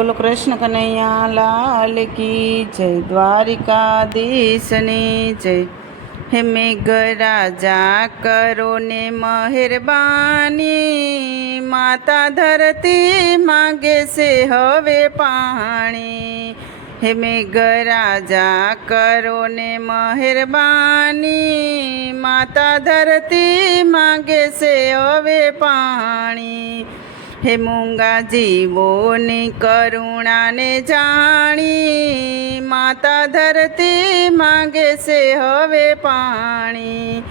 બોલો કૃષ્ણ કનૈયા લાલ કી જય દ્વારિકાધીશની જય. હે મેઘરાજા કરો ને મહેરબાની. માતા ધરતી માગે છે હવે પાણી. હે મેઘરાજા કરો ને મહેરબાની. માતા ધરતી માગે છે હવે પાણી. હે મૂંગા જીવોની કરુણાને જાણી, માતા ધરતી માગે છે હવે પાણી.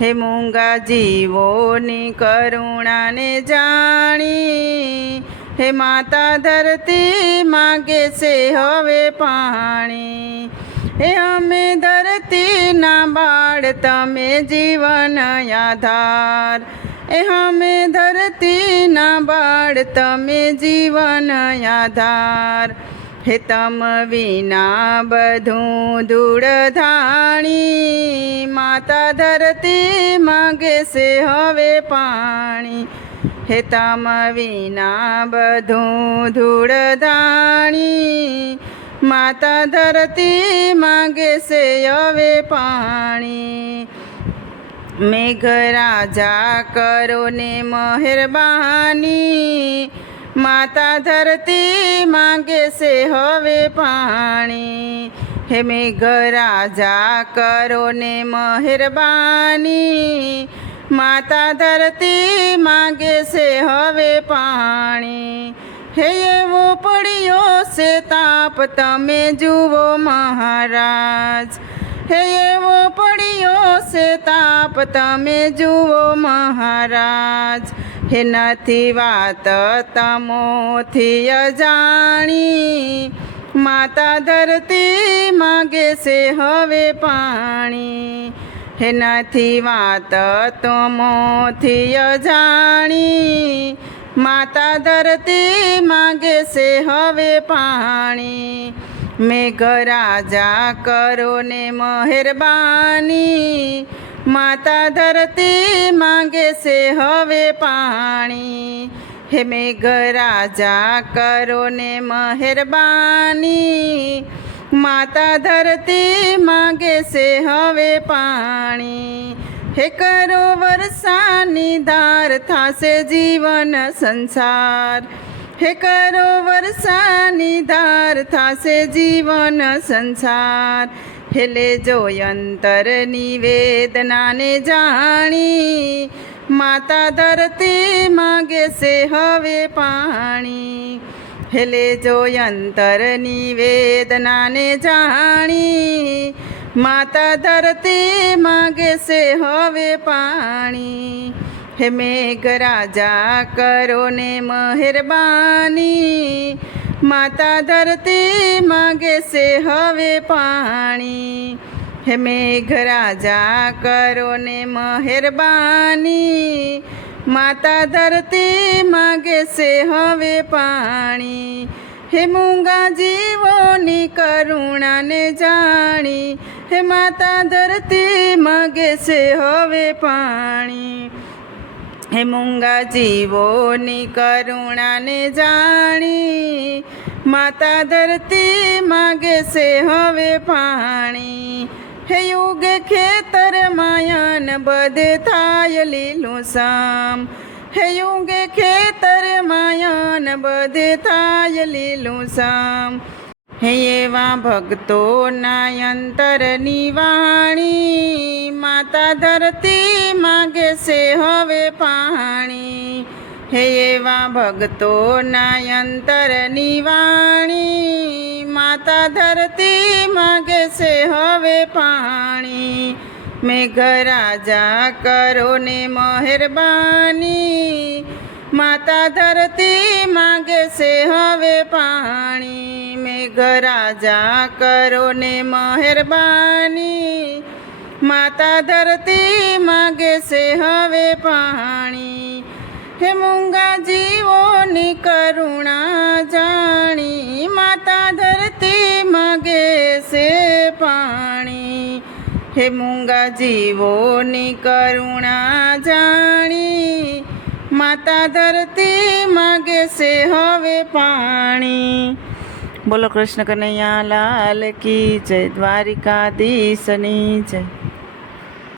હે મૂંગા જીવોની કરુણાને જાણી, હે માતા ધરતી માગે છે હવે પાણી. હે અમે ધરતીના બાળ, તમે જીવન આધાર એ અમે ધરતીના બાળ, તમે જીવન આધાર. હે તમ વિના બધું ધૂળ ધાણી માતા ધરતી માગે છે હવે પાણી. હે તમ વિના બધું ધૂળ ધાણી માતા ધરતી માગે છે હવે પાણી. મેઘરાજા કરો ને મહેરબાની. માતા ધરતી માગે છે હવે પાણી. હે મેઘરાજા કરો ને મહેરબાની. માતા ધરતી માગે છે હવે પાણી. હે એવો પડ્યો છે તાપ, તમે જુઓ મહારાજ. હે એવો પડ્યો છે તાપ, તમે જુઓ મહારાજ. હે નથી વાત તમોથી અજાણી. માતા ધરતી માગે છે હવે પાણી. હે નથી વાત તમોથી અજાણી. માતા ધરતી માગે છે હવે પાણી. મેઘરાજા કરો ને મહેરબાની. માતા ધરતી માંગે છે હવે પાણી. હે મેઘરાજા કરો ને મહેરબાની. માતા ધરતી માંગે છે હવે પાણી. હે કરો વરસાની ધાર, થાશે જીવન સંસાર. હે કરો વરસાની ધાર, થાશે જીવન સંસાર. હેલે જો અંતરની વેદનાને જાણી, માતા ધરતી માગે છે હવે પાણી. હેલે જો અંતરની વેદનાને જાણી, માતા ધરતી માગે છે હવે પાણી. હે મેઘરાજા કરો ને મહેરબાની. માતા ધરતી માગે છે હવે પાણી. હે મેઘરાજા કરો ને મહેરબાની. માતા ધરતી માગે છે હવે પાણી. હે મૂંગા જીવોની કરુણાને જાણી. હે માતા ધરતી માગે છે હવે પાણી. હે મૂંગા જીવોની કરુણાને જાણી, માતા ધરતી માગે છે હવે પાણી. હે યુગ ખેતર માયાન બધે થાય લીલું સામ. હે યુગ ખેતર માયાન બધે થાય લીલું સામ. હે એવા ભક્તોના અંતરની વાણી, માતા ધરતી માગે છે હવે પાણી. હે એવા ભક્તોના અંતરની વાણી માતા ધરતી માગે છે હવે પાણી. મેઘરાજા કરો ને મહેરબાની. માતા ધરતી માગે છે હવે પાણી. મેઘરાજા કરો ને મહેરબાની. માતા ધરતી માગે છે હવે હે મૂંગા જીવોની કરુણા જાણી, માતા ધરતી માગે છે પાણી. હે મૂંગા જીવોની કરુણા જાણી, માતા ધરતી માગે છે હવે પાણી. બોલો કૃષ્ણ કનૈયા લાલ કી જય દ્વારિકાધીશની જય.